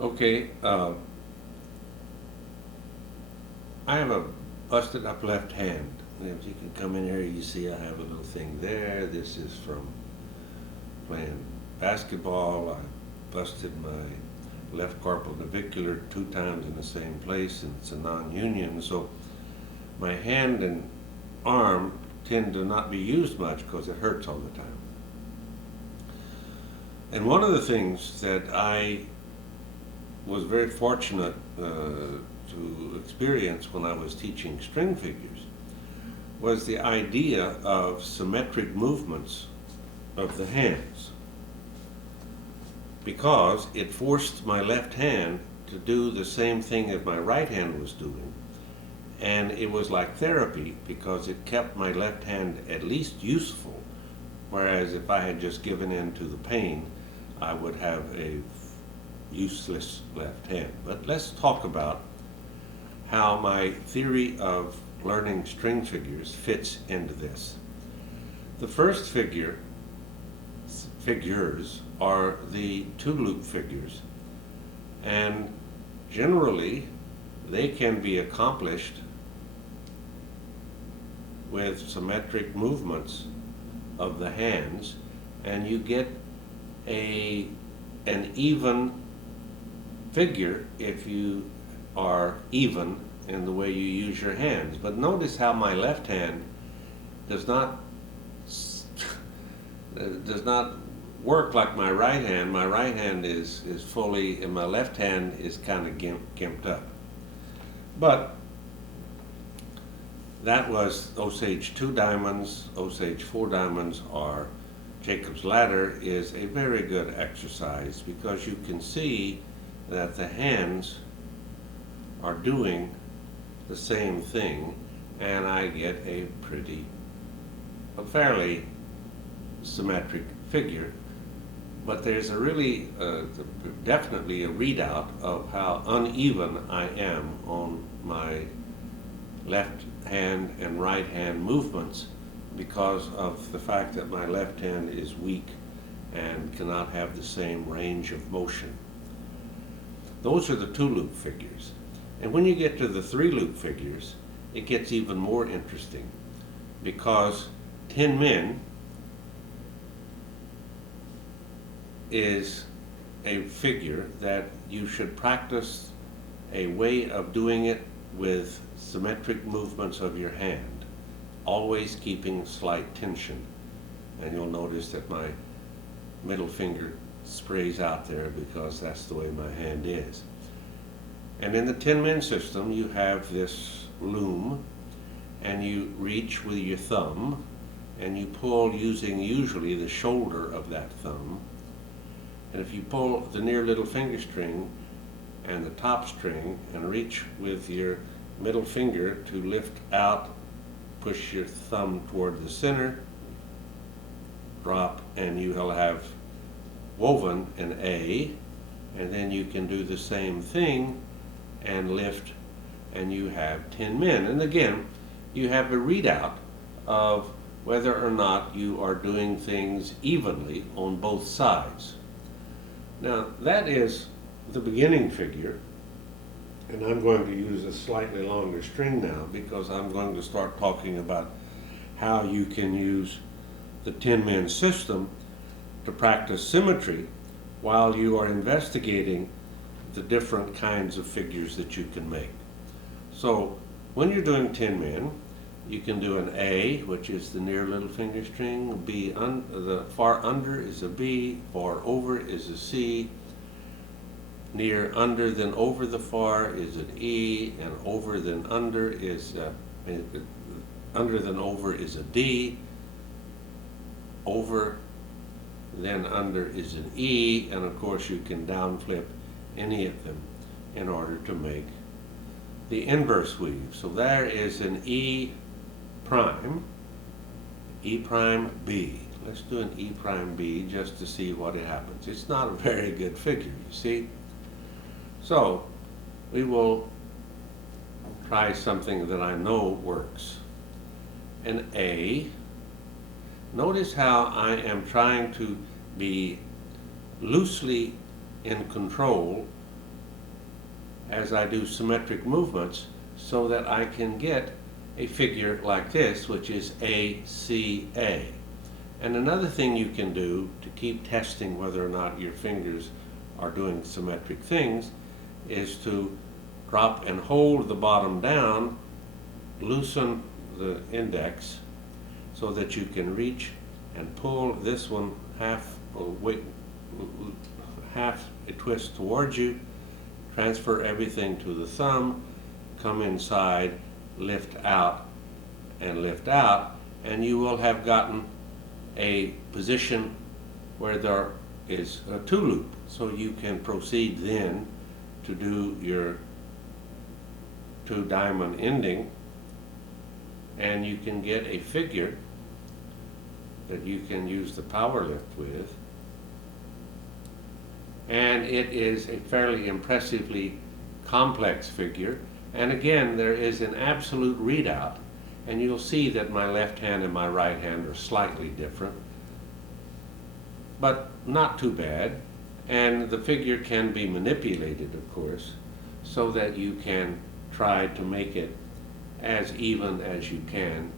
Okay, I have a busted up left hand. If you can come in here, you see I have a little thing there. This is from playing basketball. I busted my left carpal navicular 2 times in the same place, and it's a non-union. So my hand and arm tend to not be used much because it hurts all the time. And one of the things that I was very fortunate to experience when I was teaching string figures was the idea of symmetric movements of the hands, because it forced my left hand to do the same thing that my right hand was doing, and it was like therapy because it kept my left hand at least useful, whereas if I had just given in to the pain, I would have a useless left hand. But let's talk about how my theory of learning string figures fits into this. The first figures are the two-loop figures, and generally they can be accomplished with symmetric movements of the hands, and you get an even figure if you are even in the way you use your hands. But notice how my left hand does not work like my right hand. My right hand is fully, and my left hand is kind of gimped up. But that was Osage 2 diamonds, Osage 4 diamonds, or Jacob's ladder is a very good exercise because you can see that the hands are doing the same thing, and I get a fairly symmetric figure. But there's definitely a readout of how uneven I am on my left hand and right hand movements because of the fact that my left hand is weak and cannot have the same range of motion. Those are the two-loop figures. And when you get to the three-loop figures, it gets even more interesting because Tin Men is a figure that you should practice a way of doing it with symmetric movements of your hand, always keeping slight tension. And you'll notice that my middle finger sprays out there because that's the way my hand is. And in the Tin Men system, you have this loom, and you reach with your thumb, and you pull using usually the shoulder of that thumb. And if you pull the near little finger string and the top string and reach with your middle finger to lift out, push your thumb toward the center, drop, and you will have woven an A, and then you can do the same thing and lift, and you have Tin Men. And again, you have a readout of whether or not you are doing things evenly on both sides. Now, that is the beginning figure, and I'm going to use a slightly longer string now because I'm going to start talking about how you can use the Tin Men system to practice symmetry while you are investigating the different kinds of figures that you can make. So when you're doing Tin Men, you can do an A, which is the near little finger string. B, the far under is a B, far over is a C, near under then over the far is an E, and over then under is under then over is a D, over then under is an E, and of course you can down flip any of them in order to make the inverse weave. So there is an E prime B. Let's do an E prime B just to see what happens. It's not a very good figure, you see. So we will try something that I know works. An A. Notice how I am trying to be loosely in control as I do symmetric movements so that I can get a figure like this, which is ACA. And another thing you can do to keep testing whether or not your fingers are doing symmetric things is to drop and hold the bottom down, loosen the index so that you can reach and pull this one half a twist towards you, transfer everything to the thumb, come inside, lift out, and you will have gotten a position where there is a two loop. So you can proceed then to do your two diamond ending, and you can get a figure that you can use the power lift with. And it is a fairly impressively complex figure. And again, there is an absolute readout. And you'll see that my left hand and my right hand are slightly different, but not too bad. And the figure can be manipulated, of course, so that you can try to make it as even as you can.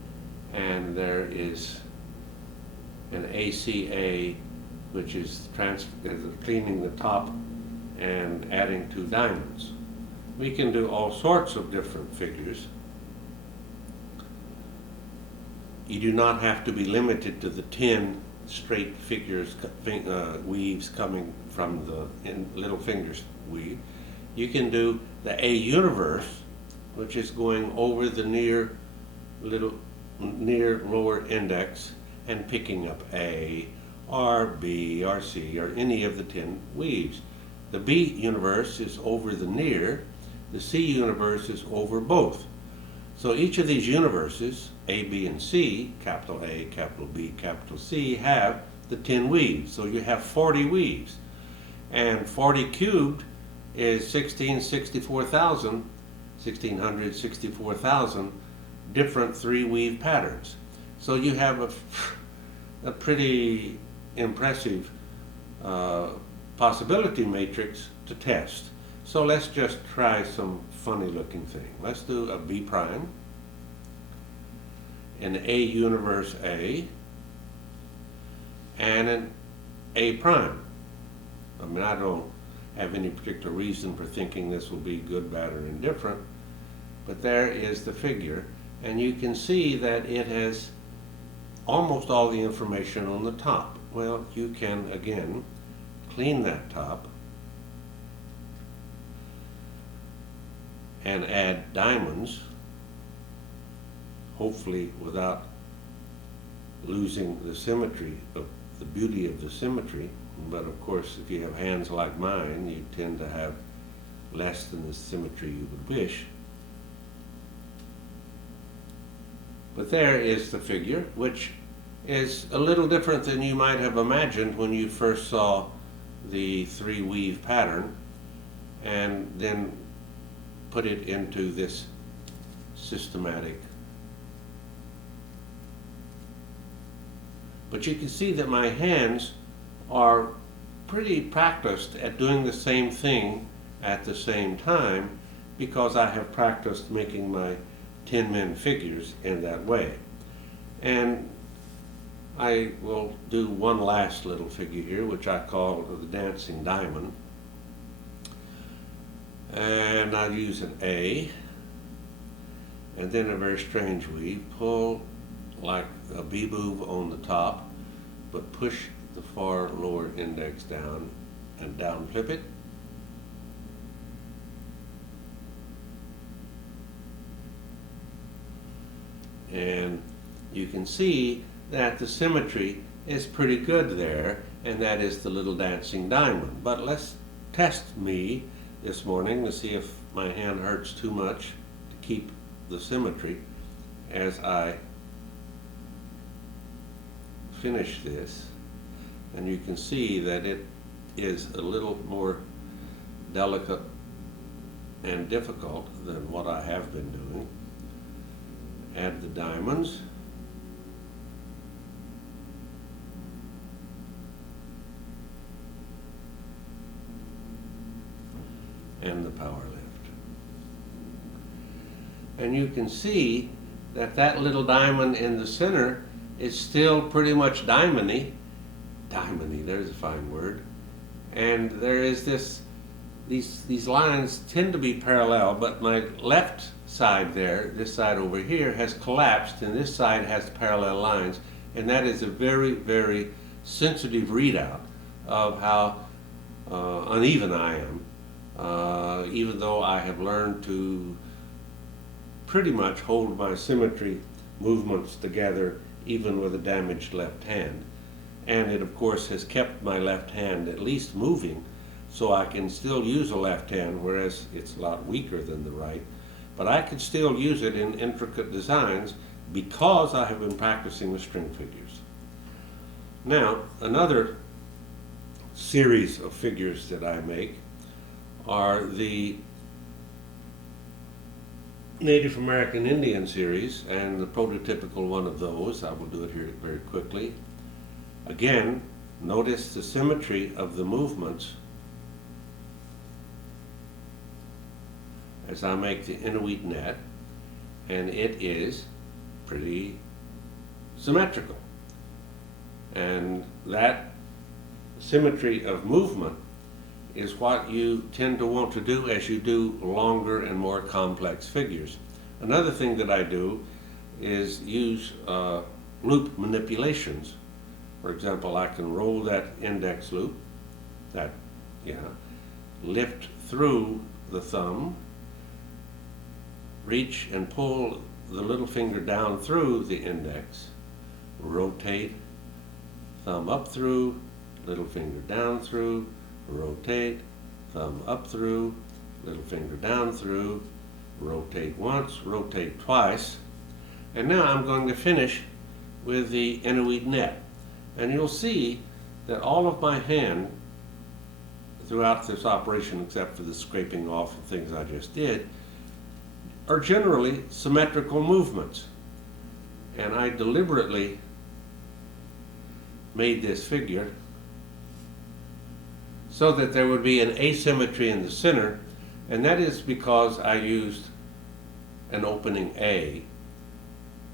And there is an ACA, which is cleaning the top and adding two diamonds. We can do all sorts of different figures. You do not have to be limited to the 10 straight figures, weaves coming from the little fingers weave. You can do the A universe, which is going over the near lower index and picking up A or B or C or any of the 10 weaves. The B universe is over the near, the C universe is over both. So each of these universes, A, B, and C, capital A, capital B, capital C, have the 10 weaves. So you have 40 weaves. And 40 cubed is 1664,000 different 3-weave patterns. So you have a pretty impressive possibility matrix to test. So let's just try some funny looking thing. Let's do a B prime, an A universe A, and an A prime. I mean, I don't have any particular reason for thinking this will be good, bad, or indifferent, but there is the figure, and you can see that it has almost all the information on the top. Well, you can again clean that top and add diamonds, hopefully without losing the symmetry of the beauty of the symmetry. But of course, if you have hands like mine, you tend to have less than the symmetry you would wish. But there is the figure, which is a little different than you might have imagined when you first saw the 3-weave pattern, and then put it into this systematic. But you can see that my hands are pretty practiced at doing the same thing at the same time, because I have practiced making my 10-men figures in that way. And I will do one last little figure here, which I call the dancing diamond. And I'll use an A, and then a very strange weave. Pull like a B move on the top, but push the far lower index down and down flip it. And you can see that the symmetry is pretty good there, and that is the little dancing diamond. But let's test me this morning to see if my hand hurts too much to keep the symmetry as I finish this. And you can see that it is a little more delicate and difficult than what I have been doing. Add the diamonds. And the power lift. And you can see that that little diamond in the center is still pretty much diamondy. Diamondy, there's a fine word. And there is these lines tend to be parallel, but my left side there, this side over here, has collapsed, and this side has parallel lines, and that is a very, very sensitive readout of how uneven I am, even though I have learned to pretty much hold my symmetry movements together even with a damaged left hand. And it of course has kept my left hand at least moving, so I can still use a left hand, whereas it's a lot weaker than the right. But I can still use it in intricate designs because I have been practicing with string figures. Now, another series of figures that I make are the Native American Indian series, and the prototypical one of those, I will do it here very quickly. Again, notice the symmetry of the movements as I make the Inuit net, and it is pretty symmetrical. And that symmetry of movement is what you tend to want to do as you do longer and more complex figures. Another thing that I do is use loop manipulations. For example, I can roll that index loop, lift through the thumb, reach and pull the little finger down through the index, rotate, thumb up through, little finger down through, rotate, thumb up through, little finger down through, rotate once, rotate twice. And now I'm going to finish with the Inuit net. And you'll see that all of my hand throughout this operation, except for the scraping off of things I just did, are generally symmetrical movements. And I deliberately made this figure so that there would be an asymmetry in the center, and that is because I used an opening A,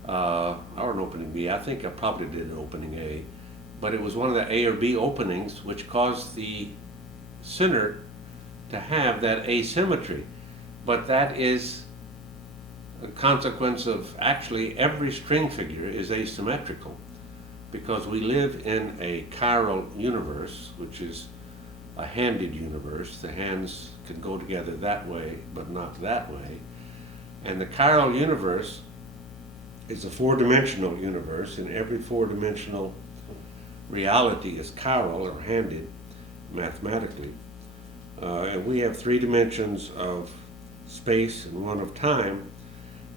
or an opening B. I think I probably did an opening A, but it was one of the A or B openings which caused the center to have that asymmetry. But that is a consequence of actually every string figure is asymmetrical, because we live in a chiral universe, which is a handed universe. The hands can go together that way, but not that way. And the chiral universe is a four-dimensional universe, and every four-dimensional reality is chiral or handed mathematically. And we have 3 dimensions of space and 1 of time,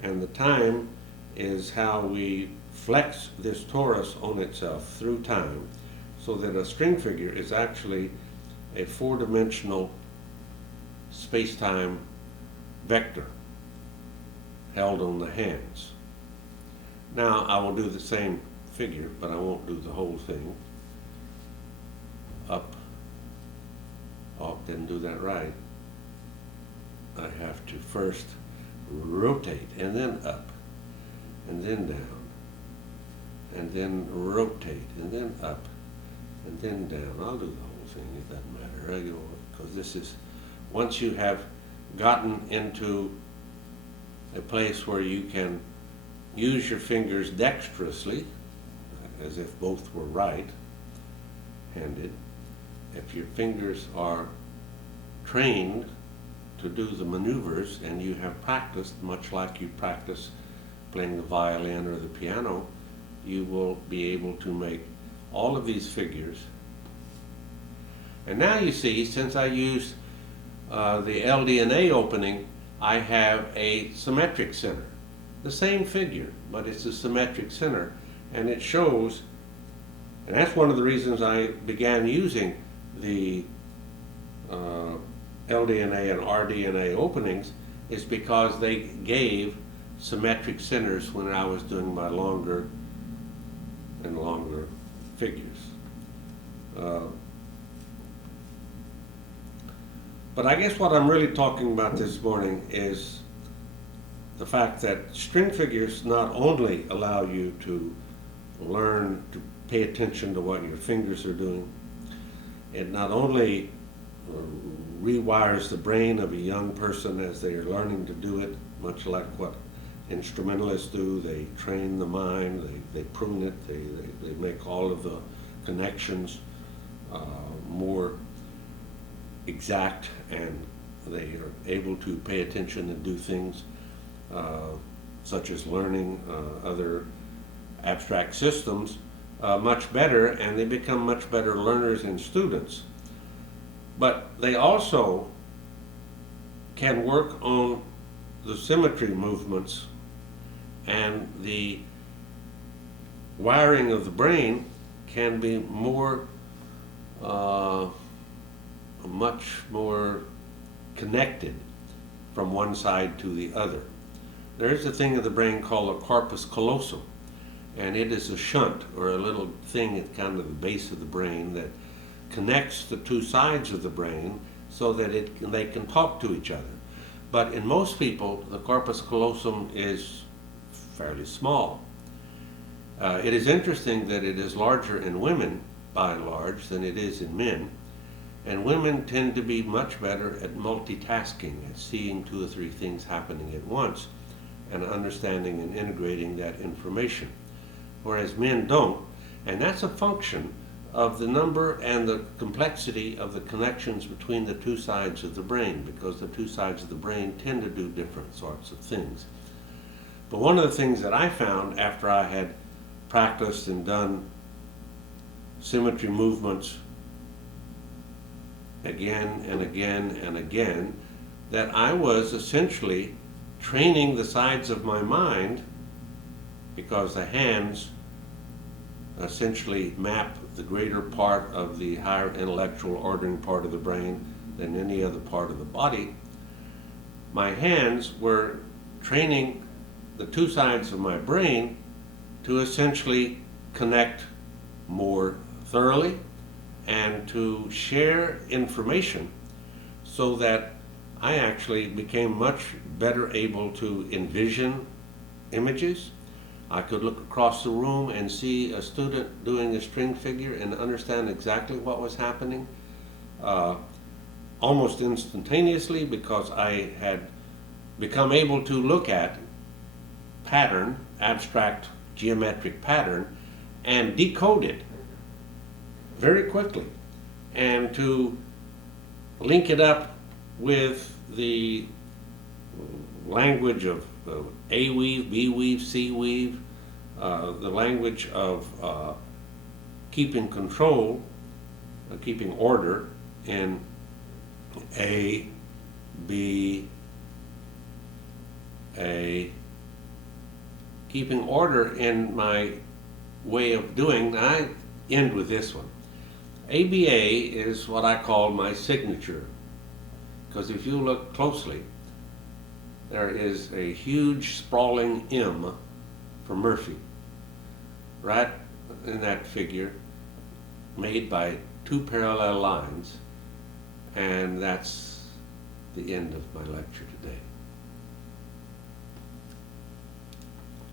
and the time is how we flex this torus on itself through time, so that a string figure is actually a 4-dimensional space-time vector held on the hands. Now I will do the same figure, but I won't do the whole thing. Up. Oh, didn't do that right. I have to first rotate, and then up, and then down, and then rotate, and then up, and then down. I'll do the whole thing, it doesn't matter, because this is, once you have gotten into a place where you can use your fingers dexterously, as if both were right-handed, if your fingers are trained to do the maneuvers and you have practiced, much like you practice playing the violin or the piano, you will be able to make all of these figures. And now you see, since I used the LDNA opening, I have a symmetric center. The same figure, but it's a symmetric center, and it shows, and that's one of the reasons I began using the LDNA and RDNA openings, is because they gave symmetric centers when I was doing my longer and longer figures. But I guess what I'm really talking about this morning is the fact that string figures not only allow you to learn to pay attention to what your fingers are doing, it not only rewires the brain of a young person as they are learning to do it, much like what instrumentalists do. They train the mind, they prune it, they make all of the connections more exact, and they are able to pay attention and do things such as learning other abstract systems much better, and they become much better learners and students. But they also can work on the symmetry movements, and the wiring of the brain can be much more connected from one side to the other. There is a thing in the brain called a corpus callosum, and it is a shunt, or a little thing at kind of the base of the brain, that connects the two sides of the brain so that they can talk to each other. But in most people, the corpus callosum is fairly small. It is interesting that it is larger in women, by and large, than it is in men. And women tend to be much better at multitasking, at seeing 2 or 3 things happening at once, and understanding and integrating that information, whereas men don't. And that's a function of the number and the complexity of the connections between the two sides of the brain, because the two sides of the brain tend to do different sorts of things. But one of the things that I found after I had practiced and done symmetry movements again and again and again, that I was essentially training the sides of my mind, because the hands essentially map the greater part of the higher intellectual ordering part of the brain than any other part of the body. My hands were training the two sides of my brain to essentially connect more thoroughly and to share information, so that I actually became much better able to envision images. I could look across the room and see a student doing a string figure and understand exactly what was happening almost instantaneously, because I had become able to look at pattern, abstract geometric pattern, and decode it very quickly, and to link it up with the language of A weave, B weave, C weave, the language of keeping control, keeping order in A, B, A, keeping order in my way of doing. I end with this one. ABA is what I call my signature, because if you look closely, there is a huge sprawling M for Murphy right in that figure, made by 2 parallel lines, and that's the end of my lecture today.